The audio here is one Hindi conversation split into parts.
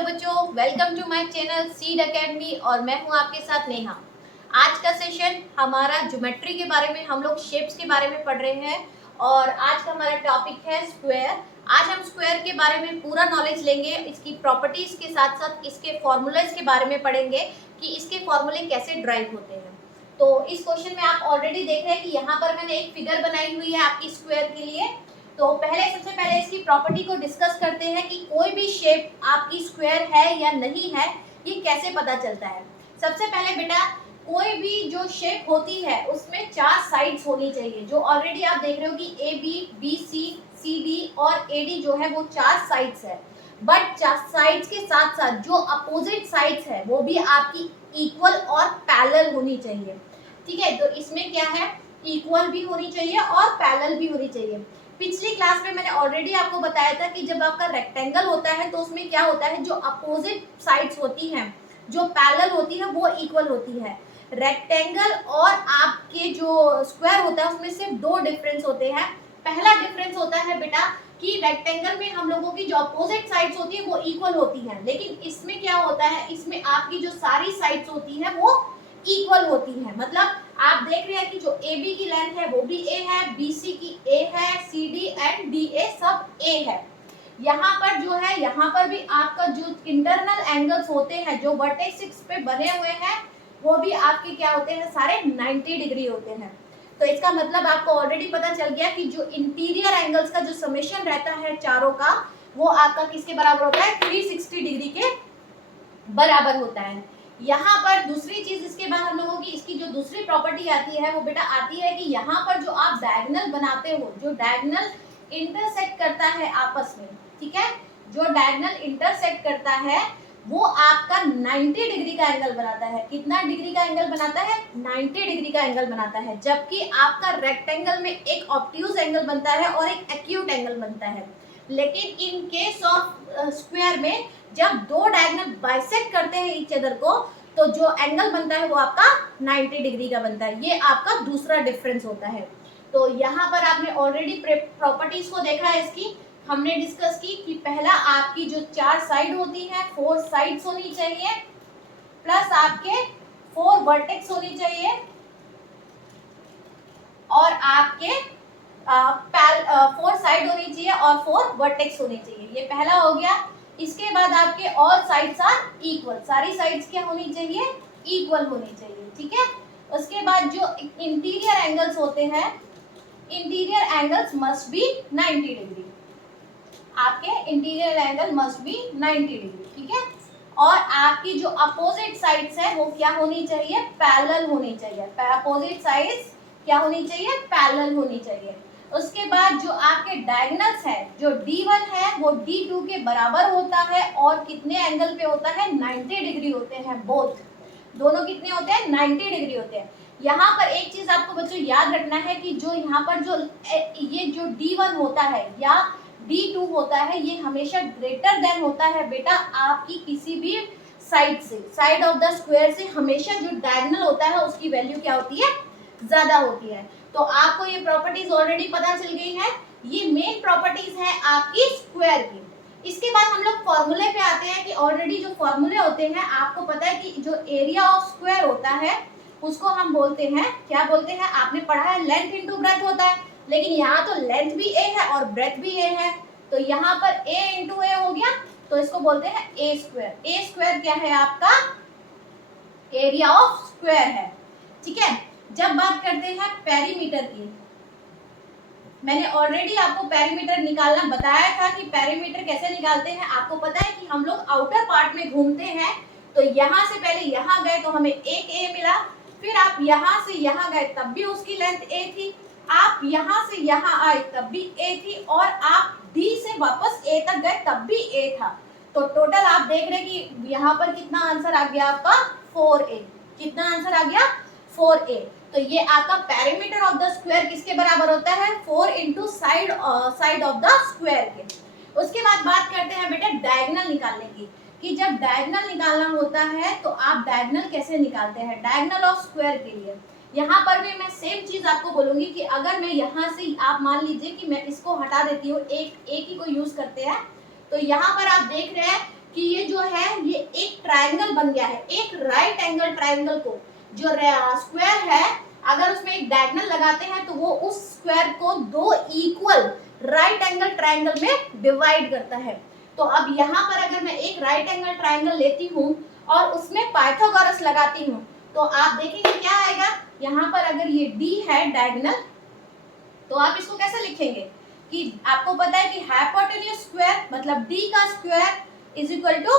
हेलो बच्चों, welcome to my channel seed academy और मैं हूं आपके साथ नेहा। आज का सेशन हमारा ज्योमेट्री के बारे में, हम लोग शेप्स के बारे में पढ़ रहे हैं और आज का हमारा टॉपिक है स्क्वायर। आज हम स्क्वायर के बारे में पूरा नॉलेज लेंगे, इसकी प्रॉपर्टीज के साथ साथ इसके फॉर्मूलाज के बारे में पढ़ेंगे कि इसके फॉर्मूले कैसे ड्राइव होते हैं। तो इस क्वेश्चन में आप ऑलरेडी देख रहे हैं कि यहाँ पर मैंने एक फिगर बनाई हुई है आपकी स्क्वायर के लिए। तो सबसे पहले इसकी प्रॉपर्टी को डिस्कस करते हैं कि कोई भी शेप आपकी स्क्वायर है या नहीं है, ये कैसे पता चलता है। सबसे पहले बेटा, कोई भी जो शेप होती है उसमें 4 साइड्स होनी चाहिए। जो ऑलरेडी आप देख रहे हो कि A B, B C, C D और ए डी जो है वो 4 साइड्स है। बट साइड्स के साथ साथ जो अपोजिट साइड्स है वो भी आपकी इक्वल और पैरेलल होनी चाहिए। ठीक है, तो इसमें क्या है, इक्वल भी होनी चाहिए और पैरेलल भी होनी चाहिए। पिछली क्लास में मैंने ऑलरेडी आपको बताया था कि जब आपका रेक्टेंगल होता है तो उसमें क्या होता है, जो अपोजिट साइड्स होती हैं, जो पैरेलल होती है वो इक्वल होती है। रेक्टेंगल और आपके जो स्क्वायर होता है उसमें सिर्फ 2 डिफरेंस होते हैं। पहला डिफरेंस होता है बेटा कि रेक्टेंगल में हम लोगों की जो अपोजिट साइड्स होती है वो इक्वल होती हैं, लेकिन इसमें क्या होता है, इसमें आपकी जो सारी साइड्स होती हैं वो इक्वल होती है। मतलब आप देख रहे हैं कि जो ए बी की लेंथ है वो भी ए है, बी सी की ए है, C D and D A सब ए है। यहाँ पर जो है, यहाँ पर भी आपका जो इंटरनल एंगल्स होते हैं जो वर्टेक्स पे बने हुए हैं वो भी आपके क्या होते हैं, सारे 90 डिग्री होते हैं। तो इसका मतलब आपको ऑलरेडी पता चल गया कि जो इंटीरियर एंगल्स का जो समेशन रहता है चारों का, वो आपका किसके बराबर होता है, 360 डिग्री के बराबर होता है। यहाँ पर दूसरी चीज, इसके बाद हम लोगों की इसकी जो दूसरी प्रॉपर्टी आती है वो बेटा आती है कि यहाँ पर जो आप डायगोनल बनाते हो, जो डायगोनल इंटरसेक्ट करता है आपस में, ठीक है, जो डायगोनल इंटरसेक्ट करता है वो आपका 90 डिग्री का एंगल बनाता है। कितना डिग्री का एंगल बनाता है, 90 डिग्री का एंगल बनाता है। जबकि आपका रेक्टेंगल में एक ऑब्ट्यूज एंगल बनता है और एक एक्यूट एंगल बनता है। लेकिन इन केस ऑफ स्क्वायर में जब 2 डायगोनल बाइसेक्ट करते हैं ईच अदर को, तो जो एंगल बनता है वो आपका 90 डिग्री का बनता है। ये आपका दूसरा डिफरेंस होता है। तो यहाँ पर आपने ऑलरेडी प्रॉपर्टीज को देखा है, इसकी हमने डिस्कस की कि पहला आपकी जो 4 साइड होती है, 4 साइड्स होनी चाहिए, प्लस आपके 4 वर्टेक्स होनी चाहिए और आपके 4 साइड होनी चाहिए और 4 वर्टेक्स होनी चाहिए। ये पहला हो गया। इसके बाद आपके ऑल साइड्स आर इक्वल, सारी साइड्स क्या होनी चाहिए, इक्वल होनी चाहिए। ठीक है, उसके बाद जो इंटीरियर एंगल्स होते हैं, interior angles must be 90 degree. आपके interior angle must be 90 degree. ठीक है, और आपकी जो अपोजिट साइड्स है वो क्या होनी चाहिए, पैरेलल होनी चाहिए। अपोजिट साइड्स क्या होनी चाहिए, पैरेलल होनी चाहिए। उसके बाद जो आपके डायगोनल्स है, जो D1 है वो D2 के बराबर होता है और कितने एंगल पे होता है, 90 डिग्री होते हैं। बोथ दोनों कितने होते हैं, 90 डिग्री होते हैं। यहाँ पर एक चीज आपको बच्चों याद रखना है कि जो यहाँ पर जो ये जो D1 होता है या D2 होता है, ये हमेशा ग्रेटर देन होता है बेटा आपकी किसी भी साइड से, साइड ऑफ द स्क्वायर से हमेशा जो डायगोनल होता है उसकी वैल्यू क्या होती है, ज्यादा होती है। तो आपको ये प्रॉपर्टीज ऑलरेडी पता चल गई है। ये मेन प्रॉपर्टीज है आपकी स्क्वायर की। इसके बाद हम लोग फॉर्मूले पे आते हैं कि ऑलरेडी जो फॉर्मूले होते हैं आपको पता है कि जो एरिया ऑफ स्क्वायर होता है उसको हम बोलते हैं, क्या बोलते हैं, आपने पढ़ा है लेंथ इनटू ब्रेथ होता है। लेकिन यहाँ तो लेंथ भी ए है और ब्रेथ भी ए है, तो यहाँ पर ए इंटू ए हो गया, तो इसको बोलते हैं ए स्क्वायर। ए स्क्वायर क्या है, आपका एरिया ऑफ स्क्वायर है। ठीक है, जब बात करते हैं पेरीमीटर की, मैंने ऑलरेडी आपको पेरीमीटर निकालना बताया था कि पेरीमीटर कैसे निकालते हैं। आपको पता है कि हम लोग आउटर पार्ट में घूमते हैं, तो यहाँ से पहले यहाँ गए तो हमें एक ए मिला, फिर आप यहाँ से यहाँ गए तब भी उसकी लेंथ ए थी, आप यहाँ से यहाँ आए तब भी ए थी, और आप डी से वापस ए तक गए तब भी ए था। तो टोटल आप देख रहे हैं कि यहाँ पर कितना आंसर आ गया आपका, 4a। कितना आंसर आ गया, 4a। तो ये आपका पेरीमीटर ऑफ द स्क्वायर किसके बराबर होता है, 4 into side of the square के। उसके बाद बात करते हैं बेटा डायगोनल निकालने की, कि जब डायगोनल निकालना होता है तो आप डायगोनल कैसे निकालते हैं, डायगोनल ऑफ स्क्वायर के लिए। यहाँ पर भी मैं सेम चीज आपको बोलूंगी कि अगर मैं यहाँ से, आप मान लीजिए कि मैं इसको हटा देती हूँ, एक ही को यूज करते हैं, तो यहाँ पर आप देख रहे हैं कि ये जो है ये एक ट्रायंगल बन गया है, एक राइट एंगल ट्रायंगल को जो स्क्वायर है अगर उसमें एक डायगोनल लगाते हैं तो वो उस स्क्वायर को दो इक्वल राइट एंगल ट्रायंगल में डिवाइड करता है। तो अब यहाँ पर अगर मैं एक राइट एंगल ट्रायंगल लेती हूँ और उसमें पाइथागोरस लगाती हूँ तो आप देखेंगे क्या आएगा। यहाँ पर अगर ये D है डायगोनल तो आप इसको कैसे लिखेंगे कि आपको पता है कि हाइपोटेन्यूज स्क्वायर मतलब D का square is equal to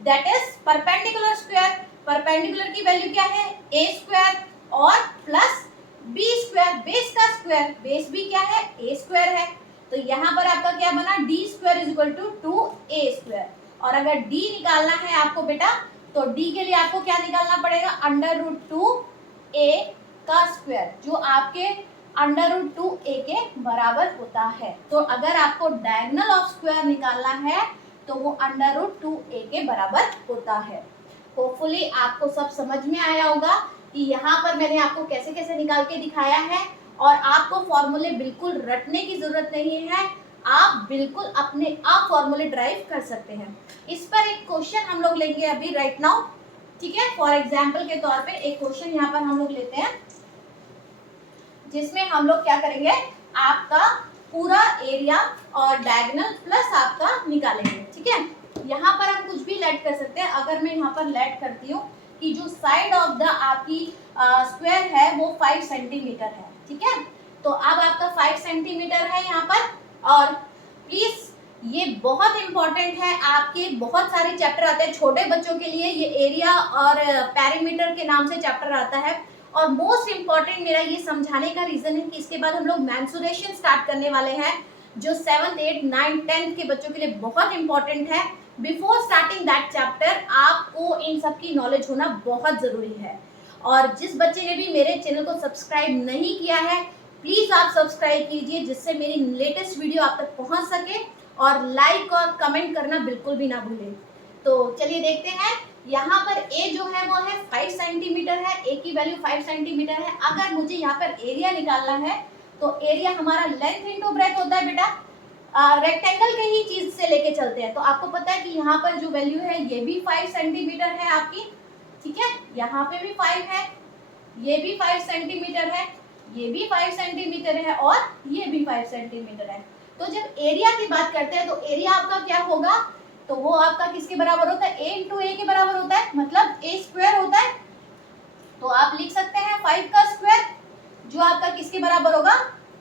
that is perpendicular square. Perpendicular की वैल्यू क्या है a स्क्वायर और प्लस b स्क्वायर, बेस का स्क्वायर, बेस भी क्या है a स्क्वायर है। तो यहाँ पर आपका क्या बना d square is equal to 2a square. और अगर d निकालना है आपको बेटा तो d के लिए आपको क्या निकालना पड़ेगा अंडर रूट 2a का स्क्वायर जो आपके अंडर रूट 2a के बराबर होता है। तो अगर आपको डायगोनल ऑफ स्क्वायर निकालना है तो वो अंडर रूट 2a के बराबर होता है। होपफुली आपको सब समझ में आया होगा कि यहाँ पर मैंने आपको कैसे कैसे निकाल के दिखाया है और आपको फॉर्मूले बिल्कुल रटने की जरूरत नहीं है, आप बिल्कुल अपने आप फॉर्मूले ड्राइव कर सकते हैं। इस पर एक क्वेश्चन हम लोग लेंगे अभी राइट नाउ, ठीक है। फॉर एग्जाम्पल के तौर पे एक क्वेश्चन यहाँ पर हम लोग लेते हैं जिसमें हम लोग क्या करेंगे आपका पूरा एरिया और डायगोनल प्लस आपका निकालेंगे, ठीक है। यहाँ पर हम कुछ भी लेट कर सकते हैं। अगर मैं यहाँ पर लेट करती हूँ कि जो साइड ऑफ द आपकी स्क्वायर है वो 5 सेंटीमीटर है, ठीक है। तो अब आपका 5 सेंटीमीटर है यहाँ पर। और प्लीज ये बहुत इंपॉर्टेंट है, आपके बहुत सारे चैप्टर आते हैं छोटे बच्चों के लिए, ये एरिया और पेरीमीटर के नाम से चैप्टर आता है। और मोस्ट इम्पॉर्टेंट मेरा ये समझाने का रीजन है कि इसके बाद हम लोग मेंसुरेशन स्टार्ट करने वाले हैं जो 7th 8th 9th 10th के बच्चों के लिए बहुत इंपॉर्टेंट है। बिफोर स्टार्टिंग दैट चैप्टर आपको इन सब की नॉलेज होना बहुत जरूरी है। और जिस बच्चे ने भी मेरे चैनल को सब्सक्राइब नहीं किया है प्लीज आप सब्सक्राइब कीजिए जिससे मेरी लेटेस्ट वीडियो आप तक पहुंच सके, और लाइक और कमेंट करना बिल्कुल भी ना भूलें। तो चलिए देखते हैं। यहाँ पर a जो है वो है 5 सेंटीमीटर है, a की वैल्यू 5 सेंटीमीटर है। अगर मुझे यहाँ पर एरिया निकालना है तो एरिया हमारा लेंथ इंटू ब्रेथ होता है बेटा, रेक्टेंगल के ही चीज से लेके चलते हैं। तो आपको पता है कि यहाँ पर जो वैल्यू है ये भी 5 सेंटीमीटर है आपकी, ठीक है। यहाँ पे भी 5 है, ये भी 5 सेंटीमीटर है, ये भी 5 सेंटीमीटर है और ये भी 5 सेंटीमीटर है। तो जब एरिया की बात करते हैं तो एरिया आपका क्या होगा, तो वो आपका किसके बराबर होता है a इंटू ए के बराबर होता है, मतलब a स्क्वायर होता है। तो आप लिख सकते हैं 5 का स्क्वायर जो आपका किसके बराबर होगा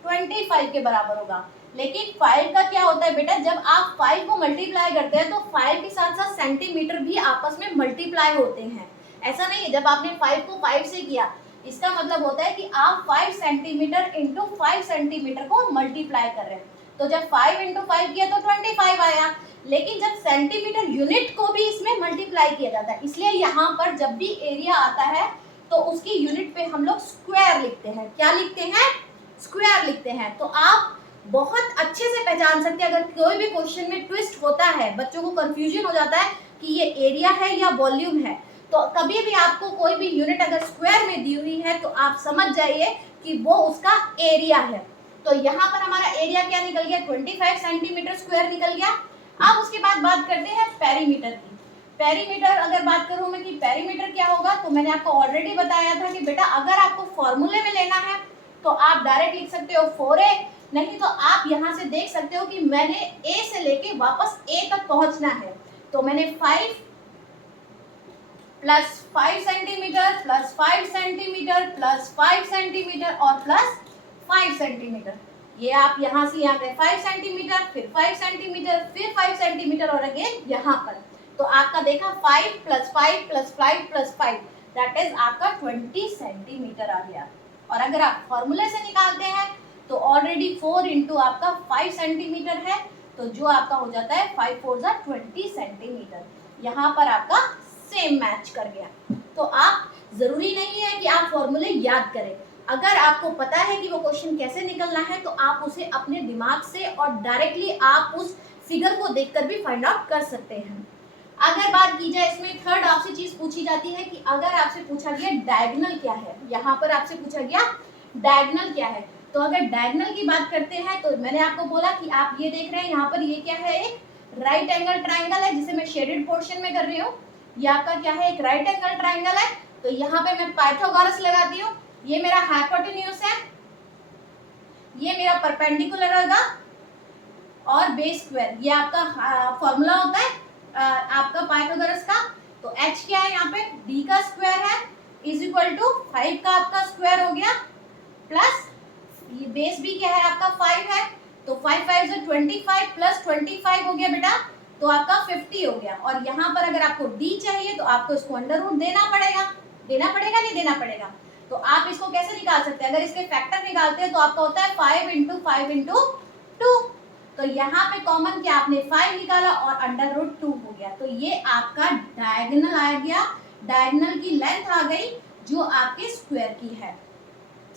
25 के बराबर होगा। लेकिन 5 का क्या होता है बेटा, जब आप 5 को मल्टीप्लाई करते हैं तो 5 के साथ साथ सेंटीमीटर भी आपस में मल्टीप्लाई होते हैं। ऐसा नहीं है जब आपने 5 को 5 से किया, इसका मतलब होता है कि आप 5 सेंटीमीटर इंटू 5 सेंटीमीटर को मल्टीप्लाई कर रहे हैं। तो जब 5 इंटू 5 किया तो 25 आया। लेकिन जब सेंटीमीटर यूनिट को भी इसमें मल्टीप्लाई किया जाता है, इसलिए यहाँ पर जब भी एरिया आता है तो उसकी यूनिट पे हम लोग स्क्वायर लिखते हैं। क्या लिखते हैं, स्क्वायर लिखते हैं। तो आप बहुत अच्छे से पहचान सकते हैं, अगर कोई भी क्वेश्चन में ट्विस्ट होता है, बच्चों को कंफ्यूजन हो जाता है कि ये एरिया है या वॉल्यूम है, तो कभी भी आपको कोई भी यूनिट अगर स्क्वायर में दी हुई है तो आप समझ जाइए कि वो उसका एरिया है। तो यहाँ पर हमारा एरिया क्या निकल गया 25 सेंटीमीटर स्क्वायर निकल गया। अब उसके बाद बात करते हैं पेरीमीटर की। पेरीमीटर अगर बात करूं मैं कि पेरीमीटर क्या होगा, तो मैंने आपको ऑलरेडी बताया था कि बेटा अगर आपको फॉर्मूले में लेना है तो आप डायरेक्ट लिख सकते हो 4a, नहीं तो आप यहाँ से देख सकते हो कि मैंने a से लेके वापस a तक पहुंचना है। तो मैंने 5 plus 5 centimetre plus 5 centimetre plus 5 centimetre और प्लस 5 सेंटीमीटर, ये आप यहाँ से यहाँ गए 5 सेंटीमीटर, फिर 5 सेंटीमीटर, फिर 5 सेंटीमीटर और अगेन यहाँ पर। तो आपका देखा 5 plus 5 plus 5 plus 5 that is आपका 20 सेंटीमीटर आ गया। और अगर आप फॉर्मूले से निकालते हैं तो ऑलरेडी 4 इंटू आपका 5 सेंटीमीटर है, तो जो आपका हो जाता है 5 4 जा 20 सेंटीमीटर। यहाँ पर आपका सेम मैच कर गया। तो आप जरूरी नहीं है कि आप फॉर्मूले याद करें, अगर आपको पता है कि वो क्वेश्चन कैसे निकलना है तो आप उसे अपने दिमाग से और डायरेक्टली आप उस फिगर को देखकर भी फाइंड आउट कर सकते हैं। अगर बात की जाए इसमें थर्ड आपसे चीज पूछी जाती है कि अगर आपसे पूछा गया डायगोनल क्या है, यहाँ पर आपसे पूछा गया डायगोनल क्या है, तो अगर डायगोनल की बात करते हैं तो मैंने आपको बोला कि आप ये देख रहे हैं यहाँ पर ये क्या है, एक राइट एंगल ट्राइंगल है जिसे मैं शेडेड पोर्शन में कर रही हूँ। ये आपका क्या है, एक राइट एंगल ट्राइंगल है। तो यहाँ पे मैं पाइथागोरस लगाती हूँ। ये मेरा हाइपोटेन्यूज है, ये मेरा परपेंडिकुलर होगा, और बेस स्क्वायर ये आपका फॉर्मूला होता है आपका पाइथागोरस का। तो h क्या है यहाँ पे, d का स्क्वायर है इज इक्वल टू 5 का आपका स्क्वायर हो गया, प्लस ये बेस भी क्या है आपका 5 है, तो 5 5 से 25 प्लस 25 हो गया बेटा, तो आपका 50 हो गया। और यहाँ पर अगर आपको d चाहिए तो आपको इसको अंडर रूट देना पड़ेगा, नहीं देना पड़ेगा। तो आप इसको कैसे निकाल सकते हैं, अगर इसके फैक्टर निकालते हैं तो आपका होता है 5 इंटू 5 इंटू 2। तो यहाँ पे कॉमन क्या, आपने 5 निकाला और अंडर रूट 2 हो गया। तो ये आपका डायगोनल आ गया, डायगोनल की लेंथ आ गई जो आपके स्क्वायर की है।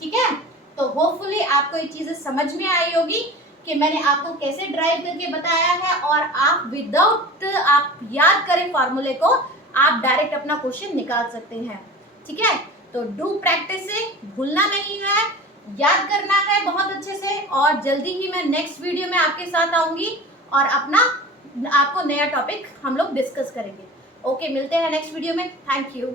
ठीक है, तो होपफुली आपको ये चीजें समझ में आई होगी कि मैंने आपको कैसे ड्राइव करके बताया है, और आप विदाउट आप याद करें फॉर्मूले को, आप डायरेक्ट अपना क्वेश्चन निकाल सकते हैं। ठीक है, तो डू प्रैक्टिस से भूलना नहीं है, याद करना है बहुत अच्छे से, और जल्दी ही मैं नेक्स्ट वीडियो में आपके साथ आऊंगी और आपको नया टॉपिक हम लोग डिस्कस करेंगे। ओके, मिलते हैं नेक्स्ट वीडियो में। Thank you.